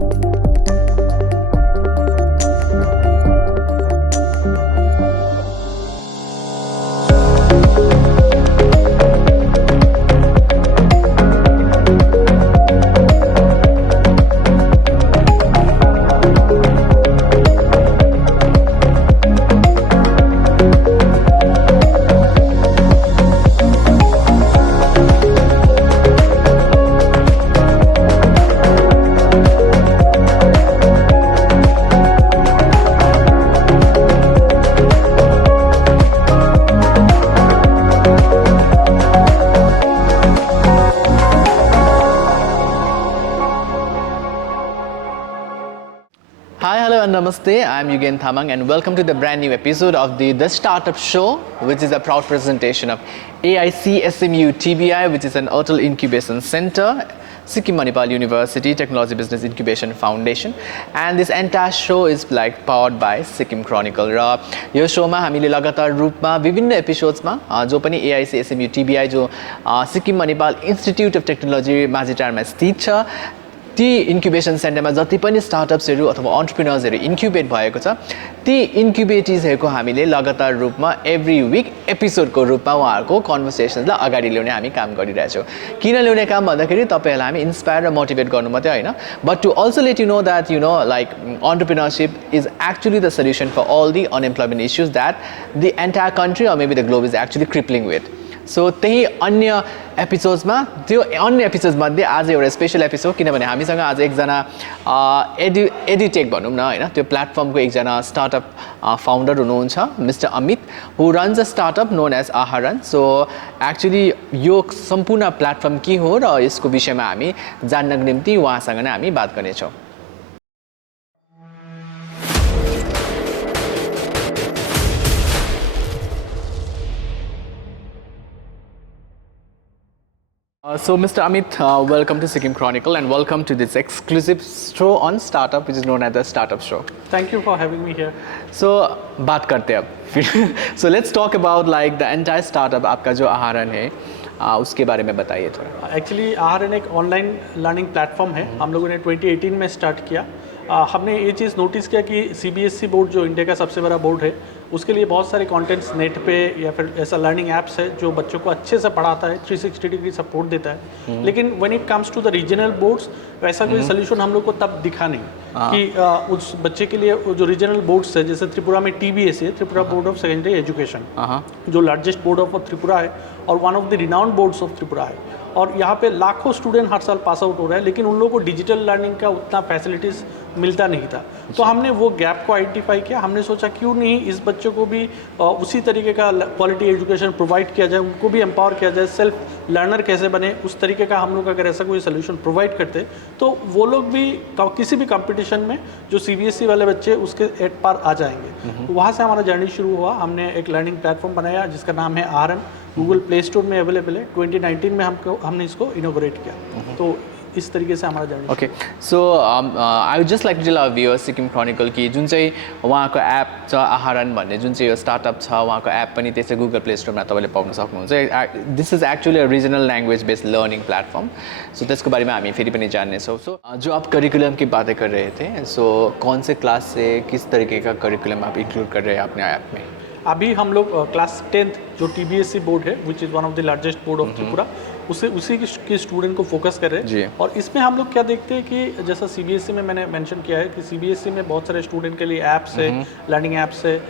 Hi, hello and namaste. I'm Yugen Thamang and welcome to the brand new episode of the Startup Show, which is a proud presentation of AIC SMU TBI, which is an Atal Incubation Center, Sikkim Manipal University Technology Business Incubation Foundation, and this entire show is like powered by Sikkim Chronicle. र यो शोमा हामीले लगातार रूपमा विभिन्न एपिसोड्समा जो पनि AIC SMU TBI जो Sikkim Manipal institute of technology माझीटारमा स्थित छ ती इन्क्युबेसन सेन्टरमा जति पनि स्टार्टअप्सहरू अथवा एन्टरप्रेन्योर्सहरू इन्क्युबेट भएको छ ती इन्क्युबेटिजहरूको हामीले लगातार रूपमा एभ्री विक एपिसोडको रूपमा उहाँहरूको कन्भर्सेसन्सलाई अगाडि ल्याउने हामी काम गरिरहेछौँ। किन ल्याउने काम भन्दाखेरि तपाईहरुलाई हामी इन्स्पायर र मोटिभेट गर्नु मात्रै हैन, but to also let you know that you know like entrepreneurship is actually the solution for all the unemployment issues that the entire country or maybe the globe is actually crippling with. So त्यही अन्य एपिसोड्समा त्यो अन्य एपिसोड्समध्ये आज एउटा special episode, किनभने हामीसँग आज एकजना एडुटेक भनौँ न हैन, त्यो प्लेटफर्मको एकजना स्टार्टअप फाउन्डर हुनुहुन्छ mister Amit, who runs a startup known as Aharan. So actually यो सम्पूर्ण प्लेटफर्म के हो र यसको विषयमा हामी जान्नको निम्ति उहाँसँग नै हामी बात गर्नेछौँ। So Mr. Amit, welcome to Sikkim Chronicle and welcome to this exclusive show on startup which is known as the Startup Show. Thank you for having me here. So बात करते हैं अब So let's talk about like the entire startup आपका जो आहारन है उसके बारे में बताइए थोड़ा। Actually आहारन एक ऑनलाइन लर्निंग प्लेटफॉर्म है। हम लोगों ने 2018 में स्टार्ट किया। हमने ये चीज़ नोटिस किया कि CBSE बोर्ड जो इंडिया का सबसे बड़ा बोर्ड है उसके लिए बहुत सारे कंटेंट्स नेट पे या फिर ऐसा लर्निंग ऐप्स है जो बच्चों को अच्छे से पढ़ाता है, 360 डिग्री सपोर्ट देता है। लेकिन when it comes to the regional boards वैसा कोई सोल्यूशन हम लोग को तब दिखा नहीं कि उस बच्चे के लिए जो रीजनल बोर्ड्स है, जैसे त्रिपुरा में TBSE है, Tripura board of secondary education, जो लार्जेस्ट बोर्ड ऑफ त्रिपुरा है और one of the renowned boards of Tripura है, और यहाँ पे लाखों स्टूडेंट हर साल पास आउट हो रहे हैं, लेकिन उन लोगों को डिजिटल लर्निंग का उतना फैसिलिटीज़ मिलता नहीं था। तो हमने वो गैप को आइडेंटिफाई किया। हमने सोचा क्यों नहीं इस बच्चों को भी उसी तरीके का क्वालिटी एजुकेशन प्रोवाइड किया जाए, उनको भी एम्पावर किया जाए, सेल्फ लर्नर कैसे बने उस तरीके का हम लोग अगर ऐसा कोई सोल्यूशन प्रोवाइड करते तो वो लोग भी किसी भी कंपटीशन में जो CBSE वाले बच्चे उसके एट पार आ जाएंगे। तो वहाँ से हमारा जर्नी शुरू हुआ। हमने एक लर्निंग प्लेटफॉर्म बनाया जिसका नाम है आहारन, गूगल प्ले स्टोर में अवेलेबल है। 2019 में हमने इसको इनोग्रेट किया। तो इस तरीके से हमारा journey. Okay, so I would just like to tell our viewers Sikkim chronicle कि जुन चाहिँ उहाँको एप छ आहारन भन्ने जुन चाहिँ यो स्टार्टअप छ, उहाँको एप पनि त्यसै गुगल प्ले स्टोरमा तपाईँले पाउन सक्नुहुन्छ। This is actually a regional language based learning platform. So त्यसको बारेमा हामी फेरि पनि जान्नेछौँ। सो जो आप करिकुलम की बातें कर रहे थे, सो कौन से क्लास से किस तरीके का करिकुलम आप इंक्लूड कर रहे हैं अपने ऐप में? अभी हम लोग क्लास 10th जो TBSE बोर्ड है which is one of the largest board of Tripura, उसी के स्टूडेंट को फोकस कर रहे हैं। और इसमें हम लोग क्या देखते हैं कि जैसा CBSE में मैंने मेंशन किया है कि CBSE में बहुत सारे स्टूडेंट के लिए ऐप्स है, लर्निंग ऐप्स है,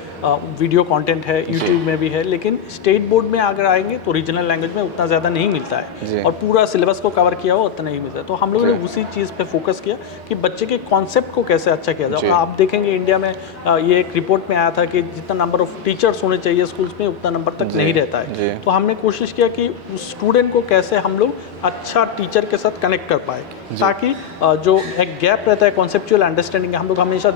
वीडियो कंटेंट है, यूट्यूब में भी है, लेकिन स्टेट बोर्ड में अगर आएंगे तो रीजनल लैंग्वेज में उतना ज़्यादा नहीं मिलता है और पूरा सिलेबस को कवर किया हो उतना नहीं मिलता है। तो हम लोगों ने उसी चीज़ पे फोकस किया कि बच्चे के कॉन्सेप्ट को कैसे अच्छा किया जाए। आप देखेंगे इंडिया में ये एक रिपोर्ट में आया था कि जितना नंबर ऑफ टीचर्स होने चाहिए स्कूल्स में उतना नंबर तक नहीं रहता है। तो हमने कोशिश किया कि उस स्टूडेंट को कैसे हम लोग अच्छा टीचर के साथ कनेक्ट कर पाए, ताकि जो एक गैप रहता है कॉन्सेप्चुअल अंडरस्टैंडिंग, हम लोग हमेशा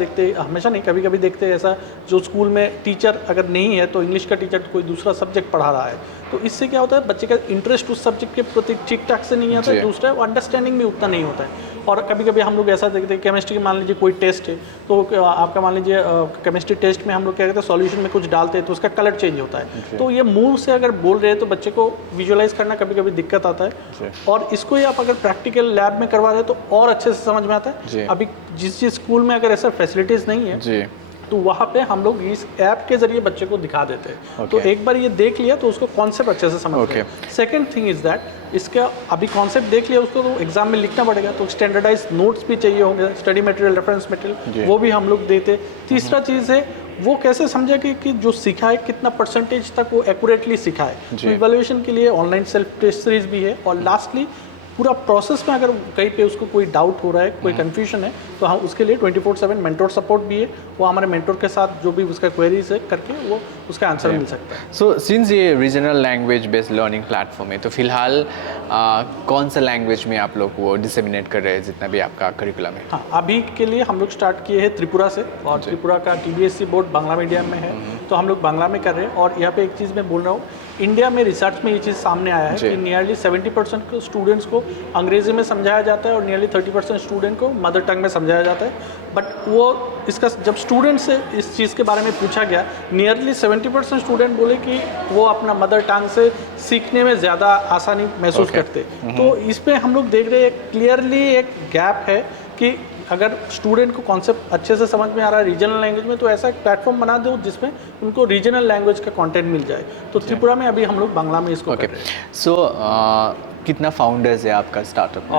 नहीं कभी कभी देखते हैं ऐसा, जो स्कूल में टीचर अगर नहीं है तो इंग्लिश का टीचर कोई दूसरा सब्जेक्ट पढ़ा रहा है, तो इससे क्या होता है बच्चे का इंटरेस्ट उस सब्जेक्ट के प्रति ठीक ठाक से नहीं आता है, दूसरा अंडरस्टैंडिंग में उतना नहीं होता है। और कभी कभी हम लोग ऐसा देखते हैं केमिस्ट्री मान लीजिए कोई टेस्ट है, तो आपका मान लीजिए केमिस्ट्री टेस्ट में हम लोग क्या कहते हैं सॉल्यूशन में कुछ डालते हैं तो उसका कलर चेंज होता है, तो ये मुंह से अगर बोल रहे हैं तो बच्चे को विजुअलाइज करना कभी कभी दिक्कत आता है, और इसको ही आप अगर प्रैक्टिकल लैब में करवा रहे हैं तो और अच्छे से समझ में आता है। अभी जिस स्कूल में अगर ऐसा फैसिलिटीज़ नहीं है तो वहाँ पे हम लोग इस ऐप के जरिए बच्चे को दिखा देते हैं। तो एक बार ये देख लिया तो उसको कॉन्सेप्ट अच्छे से समझ गया। सेकंड थिंग इज़ दैट इसका अभी कॉन्सेप्ट देख लिया उसको तो एग्जाम में लिखना पड़ेगा, तो स्टैंडर्डाइज नोट्स भी चाहिए होंगे, स्टडी मटेरियल, रेफरेंस मटेरियल, वो भी हम लोग देते। तीसरा चीज़ है वो कैसे समझे कि जो सीखा है कितना परसेंटेज तक वो एक्यूरेटली सीखा है। तो इवैल्यूएशन के लिए ऑनलाइन सेल्फ टेस्ट सीरीज भी है, और लास्टली पूरा प्रोसेस में अगर कहीं पे उसको कोई डाउट हो रहा है, कोई कंफ्यूजन है, तो हम उसके लिए 24/7 मेंटोर सपोर्ट भी है। वो हमारे मेंटोर के साथ जो भी उसका क्वेरीज है करके वो उसका आंसर मिल सकता है। सो सिंस ये regional language based learning platform है, तो फिलहाल कौन सा लैंग्वेज में आप लोग वो डिसेमिनेट कर रहे हैं जितना भी आपका करिकुलम है? हाँ, अभी के लिए हम लोग स्टार्ट किए हैं त्रिपुरा से, और त्रिपुरा का TBSC बोर्ड बांग्ला मीडियम में है, तो हम लोग बांग्ला में कर रहे हैं। और यहाँ पे एक चीज़ मैं बोल रहा हूँ, इंडिया में रिसर्च में ये चीज़ सामने आया है कि नियरली 70% स्टूडेंट्स को अंग्रेजी में समझाया जाता है और नियरली 30% स्टूडेंट को मदर टंग में समझाया जाता है। बट वो इसका जब स्टूडेंट से इस चीज़ के बारे में पूछा गया, नियरली 70% स्टूडेंट बोले कि वो अपना मदर टंग से सीखने में ज़्यादा आसानी महसूस करते। तो इस पर हम लोग देख रहे हैं क्लियरली एक गैप है कि अगर स्टूडेंट को कॉन्सेप्ट अच्छे से समझ में आ रहा है रीजनल लैंग्वेज में, तो ऐसा एक प्लेटफॉर्म बना दो जिसमें उनको रीजनल लैंग्वेज का कंटेंट मिल जाए। तो त्रिपुरा में अभी हम लोग बांग्ला में इसको कर रहे हैं। सो कितना फाउंडर्स है आपका startup?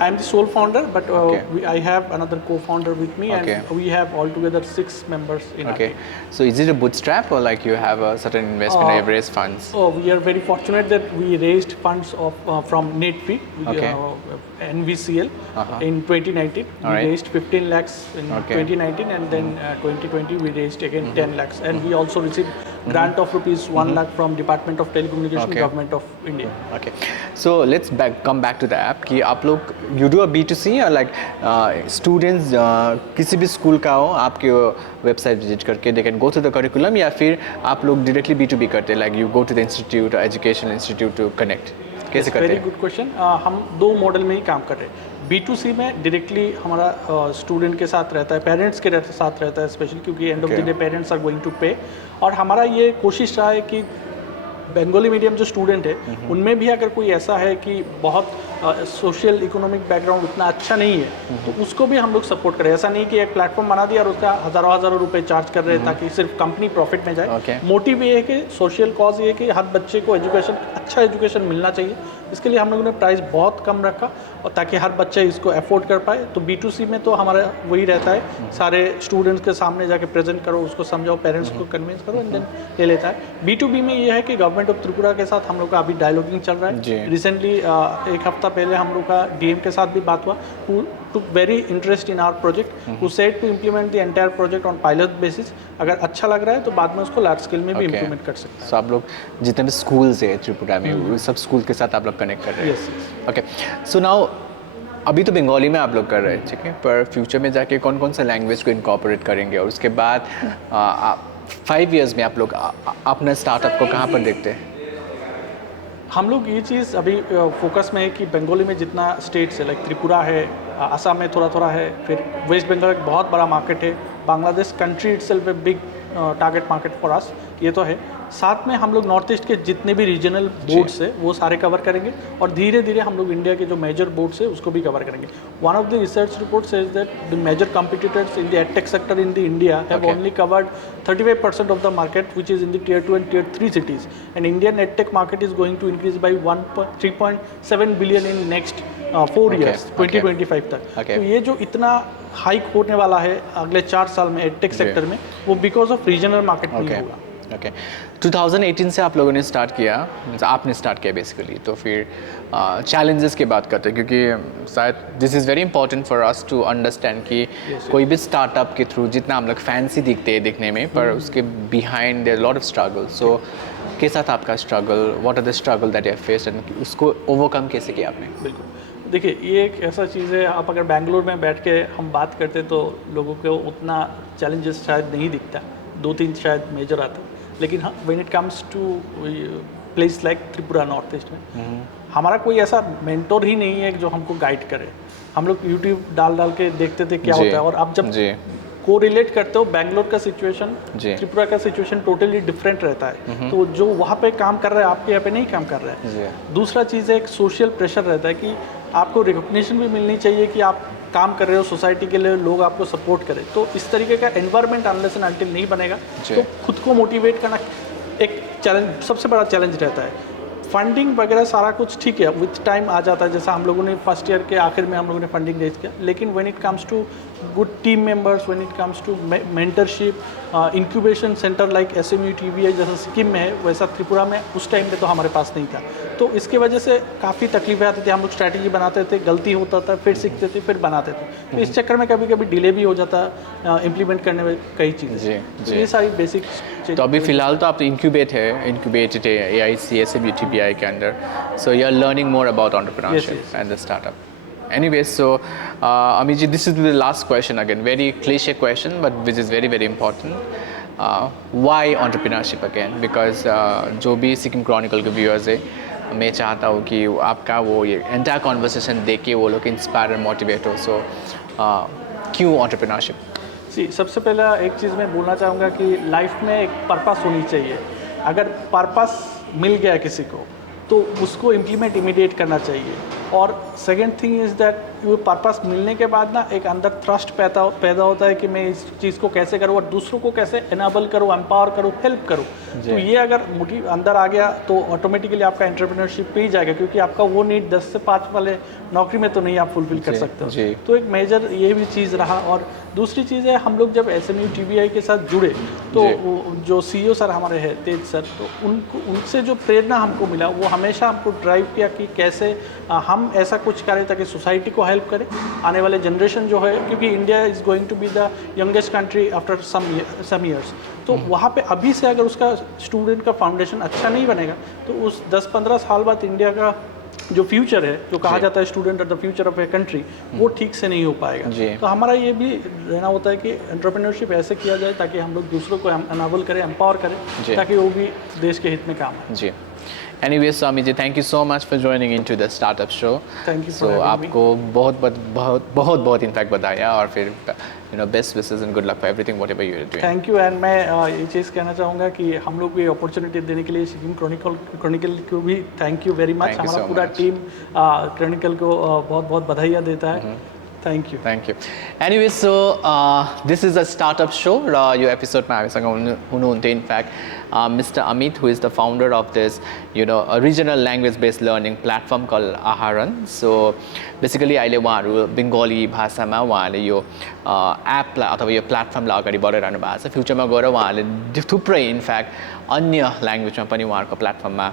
I am the sole founder, but I have another co-founder with me, and we have altogether 6 members in our team. So is it a bootstrap or like you have a certain investment, you have raised funds? We are very fortunate that we raised funds from NetFee, NVCL, in 2019. We raised 15 lakhs in 2019, and then 2020 we raised again 10 lakhs, and we also received grant of rupees 1 lakh from Department of Telecommunication, Government of India. Okay, so let's come back to the app कि आप लोग you do a B2C or like students किसी भी school का हो आपके website visit करके they can go to the curriculum, या फिर आप लोग डायरेक्टली B2B करते हैं, like you go to the institute or educational institute to connect? कैसे करते हैं? Very good question. हम 2 मॉडल में ही काम कर रहे हैं। B2C में डायरेक्टली हमारा स्टूडेंट के साथ रहता है, पेरेंट्स के साथ रहता है स्पेशली, क्योंकि end of the day parents are going to pay. और हमारा ये कोशिश रहा है कि बंगाली मीडियम जो स्टूडेंट है उनमें भी अगर कोई ऐसा है कि बहुत सोशल इकोनॉमिक बैकग्राउंड उतना अच्छा नहीं है, तो उसको भी हम लोग सपोर्ट करें। ऐसा नहीं कि एक प्लेटफॉर्म बना दिया और उसका हज़ारों रुपए चार्ज कर रहे हैं ताकि सिर्फ कंपनी प्रॉफिट में जाए। मोटिव ये है कि सोशल कॉज ये है कि हर बच्चे को अच्छा एजुकेशन मिलना चाहिए। इसके लिए हम लोगों ने प्राइस बहुत कम रखा, और ताकि हर बच्चा इसको अफोर्ड कर पाए। तो B2C में तो हमारा वही रहता है, सारे स्टूडेंट्स के सामने जाके प्रेजेंट करो, उसको समझाओ, पेरेंट्स को कन्विंस करो, एंड देन ले लेता है। B2B में ये है कि गवर्नमेंट ऑफ त्रिपुरा के साथ हम लोग का अभी डायलॉगिंग चल रहा है। रिसेंटली एक हफ्ता पहले हम लोग का DM के साथ भी बात हुआ, who took very interest in our project, who said to implement the entire project on pilot basis. अगर अच्छा लग रहा है तो बाद में उसको लार्ज स्केल में भी इम्प्लीमेंट कर सकते हैं। So आप लोग जितने भी स्कूल्स है त्रिपुरा में वो सब स्कूल के साथ आप लोग कनेक्ट कर रहे हैं? ओके, सो नाउ अभी तो बंगाली में आप लोग कर रहे हैं, ठीक है, पर फ्यूचर में जाके कौन कौन सा लैंग्वेज को इनकॉर्पोरेट करेंगे, और उसके बाद 5 years में आप लोग अपना स्टार्टअप को कहाँ पर देखते हैं? हम लोग ये चीज़ अभी फोकस में है कि बंगाली में जितना स्टेट्स है, लाइक त्रिपुरा है, असम में थोड़ा है, फिर वेस्ट बंगाल एक बहुत बड़ा मार्केट है, Bangladesh country itself a big target market for us, ये तो है। साथ में हम लोग नॉर्थ ईस्ट के जितने भी रीजनल बोर्ड्स है वो सारे कवर करेंगे, और धीरे धीरे हम लोग इंडिया के जो मेजर बोर्ड्स है उसको भी कवर करेंगे। One of the research report says that the major competitors in the edtech sector in the India have only covered 35% of the market which is in the Tier 2 and Tier 3 cities, and Indian edtech market is going to increase by 3.7 billion in next 4 years, 2025 तक। तो ये जो इतना hike होने वाला है अगले 4 साल में एडटेक सेक्टर में, वो बिकॉज ऑफ रीजनल मार्केट में होगा। ओके, 2018 से आप लोगों ने स्टार्ट किया, आपने स्टार्ट किया बेसिकली, तो फिर चैलेंजेस की बात करते हैं, क्योंकि शायद this is very important for us to understand कि कोई भी स्टार्टअप के थ्रू जितना हम लोग फैंसी दिखते हैं दिखने में, पर उसके behind there lot of struggle. So के साथ आपका struggle, what are the struggle that you have faced, and उसको ओवरकम कैसे किया आपने? बिल्कुल, देखिए ये एक ऐसा चीज़ है, आप अगर बेंगलोर में बैठ के हम बात करते तो लोगों को उतना चैलेंजेस शायद नहीं दिखता, 2-3 शायद मेजर आता, लेकिन हाँ when it comes to place like Tripura north east में हमारा कोई ऐसा मेंटोर ही नहीं है जो हमको गाइड करे। हम लोग यूट्यूब डाल के देखते थे क्या होता है, और अब जब को रिलेट करते हो बेंगलोर का सिचुएशन, त्रिपुरा का सिचुएशन टोटली डिफरेंट रहता है। तो जो वहाँ पे काम कर रहा है आपके यहाँ पे नहीं काम कर रहा है। दूसरा चीज़ है एक सोशल प्रेशर रहता है कि आपको रिकॉग्निशन भी मिलनी चाहिए कि आप काम कर रहे हो सोसाइटी के लिए, लोग आपको सपोर्ट करें। तो इस तरीके का एनवायरनमेंट अनलेस एंड अनटिल नहीं बनेगा तो खुद को मोटिवेट करना एक चैलेंज, सबसे बड़ा चैलेंज रहता है। फंडिंग वगैरह सारा कुछ ठीक है, विथ टाइम आ जाता है। जैसा हम लोगों ने फर्स्ट ईयर के आखिर में हम लोगों ने फंडिंग रेज किया, लेकिन when it comes to good team members, when it comes to mentorship, incubation centre like SMU TBI जैसा सिक्किम में है, वैसा त्रिपुरा में उस टाइम पे तो हमारे पास नहीं था। तो इसके वजह से काफ़ी तकलीफें आती थी। हम लोग स्ट्रैटेजी बनाते थे, गलती होता था, फिर सीखते थे, फिर बनाते थे। तो इस चक्कर में कभी कभी डिले भी हो जाता इम्प्लीमेंट करने में कई चीज़ें। तो ये सारी बेसिक। तो अभी फिलहाल तो आप इंक्यूबेटेड है AIC SMU TBI के अंदर, so you are learning more about entrepreneurship and the startup. Anyway, so Amit ji, this is the last question again, very cliche question, but which is very important. Why entrepreneurship again? Because जो भी Sikkim Chronicle के viewers है, मैं चाहता हूँ कि आपका वो ये एंटायर कॉन्वर्सेशन देख के वो लोग इंस्पायर और मोटिवेट हो। सो क्यों entrepreneurship? जी, सबसे पहला एक चीज़ मैं बोलना चाहूँगा कि लाइफ में एक पर्पस होनी चाहिए। अगर पर्पस मिल गया किसी को तो उसको इम्प्लीमेंट इमीडिएट करना चाहिए। और सेकेंड थिंग इज़ दैट वो पर्पस मिलने के बाद ना एक अंदर ट्रस्ट पैदा होता है कि मैं इस चीज़ को कैसे करूँ और दूसरों को कैसे एनाबल करूँ, एम्पावर करूँ, हेल्प करूँ। तो ये अगर मोटिव अंदर आ गया तो ऑटोमेटिकली आपका एंटरप्रेन्योरशिप पे ही जाएगा, क्योंकि आपका वो नीड 10 से 5 वाले नौकरी में तो नहीं आप फुलफिल कर सकते हो। तो एक मेजर ये भी चीज़ रहा। और दूसरी चीज़ है, हम लोग जब SMU TBI के साथ जुड़े तो जो CEO सर हमारे हैं तेज सर, तो उनसे जो प्रेरणा हमको मिला वो हमेशा हमको ड्राइव किया कि कैसे हम ऐसा कुछ करें ताकि सोसाइटी को हेल्प करें, आने वाले जनरेशन जो है, क्योंकि India is going to be the youngest country after some years. तो वहाँ पे अभी से अगर उसका स्टूडेंट का फाउंडेशन अच्छा नहीं बनेगा तो उस 10-15 साल बाद इंडिया का जो फ्यूचर है, जो कहा जाता है student are the future of a country, वो ठीक से नहीं हो पाएगा। तो हमारा ये भी रहना होता है कि एंटरप्रेन्योरशिप ऐसे किया जाए ताकि हम लोग दूसरों को एनाबल करें, एम्पावर करें, ताकि वो भी देश के हित में काम आए। जी। Anyway, Swami ji, thank you so much for joining into the startup show. Thank you for having me. आपको बहुत इनफैक्ट बताया, और फिर best wishes and good luck for everything whatever you are doing. Thank you. And मैं ये चीज़ कहना चाहूँगा कि हम लोग को ये अपॉर्चुनिटी देने के लिए सिक्किम क्रॉनिकल को भी थैंक यू वेरी मच। हमारा पूरा टीम क्रॉनिकल को बहुत बधाइयाँ देता है। Thank you. Anyway, so this is a startup show. Yo episode में हामीसँग हुनुहुन्थ्यो in fact Mr. Amit, who is the founder of this, regional language-based learning platform called Aharan. So basically, अहिले उहाँहरू बङ्गाली भाषामा उहाँले यो एपलाई अथवा यो प्लेटफर्मलाई अगाडि बढाइरहनु भएको छ। फ्युचरमा गएर उहाँहरूले थुप्रै इनफ्याक्ट अन्य ल्याङ्ग्वेजमा पनि उहाँहरूको प्लेटफर्ममा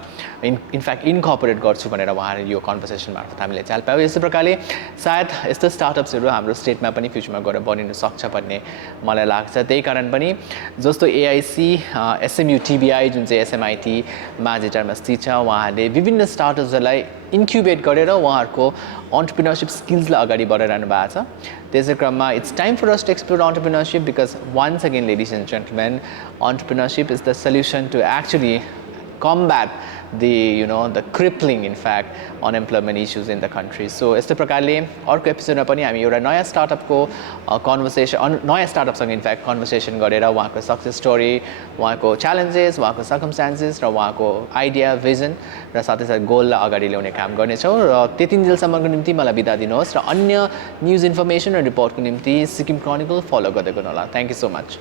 इनफ्याक्ट इन्कर्पोरेट गर्छु भनेर उहाँहरू यो कन्भर्सेसन मार्फत हामीले चाल पायौँ। यस्तै प्रकारले सायद यस्तो स्टार्टअप्सहरू हाम्रो स्टेटमा पनि फ्युचरमा गएर बनिन सक्छ भन्ने मलाई लाग्छ। त्यही कारण पनि जस्तो AIC SMU TBI जुन चाहिँ SMIT माझेटारमा स्थित छ, उहाँहरूले विभिन्न स्टार्टअप्सहरूलाई इन्क्युबेट गरेर उहाँहरूको एन्टरप्रेन्योरशिप स्किल्सलाई अगाडि बढाइरहनु भएको छ। त्यसै क्रममा it's time for us to explore entrepreneurship, because once again ladies and gentlemen, entrepreneurship is the solution to actually combat the crippling in fact unemployment issues in the country. So यस्तै प्रकारले अर्को एपिसोडमा पनि हामी एउटा नयाँ स्टार्टअपको नयाँ स्टार्टअपसँग इनफ्याक्ट कन्भर्सेसन गरेर उहाँको सक्सेस स्टोरी, उहाँको च्यालेन्जेस, उहाँको सर्कमस्टान्सेस र उहाँको आइडिया, भिजन र साथै साथ गोललाई अगाडि ल्याउने काम गर्नेछौँ। र त्यतिन्जेलसम्मको निम्ति मलाई बिदा दिनुहोस् र अन्य न्युज इन्फर्मेसन र रिपोर्टको निम्ति सिक्किम क्रनिकल फलो गर्दै गर्नु होला। Thank you so much.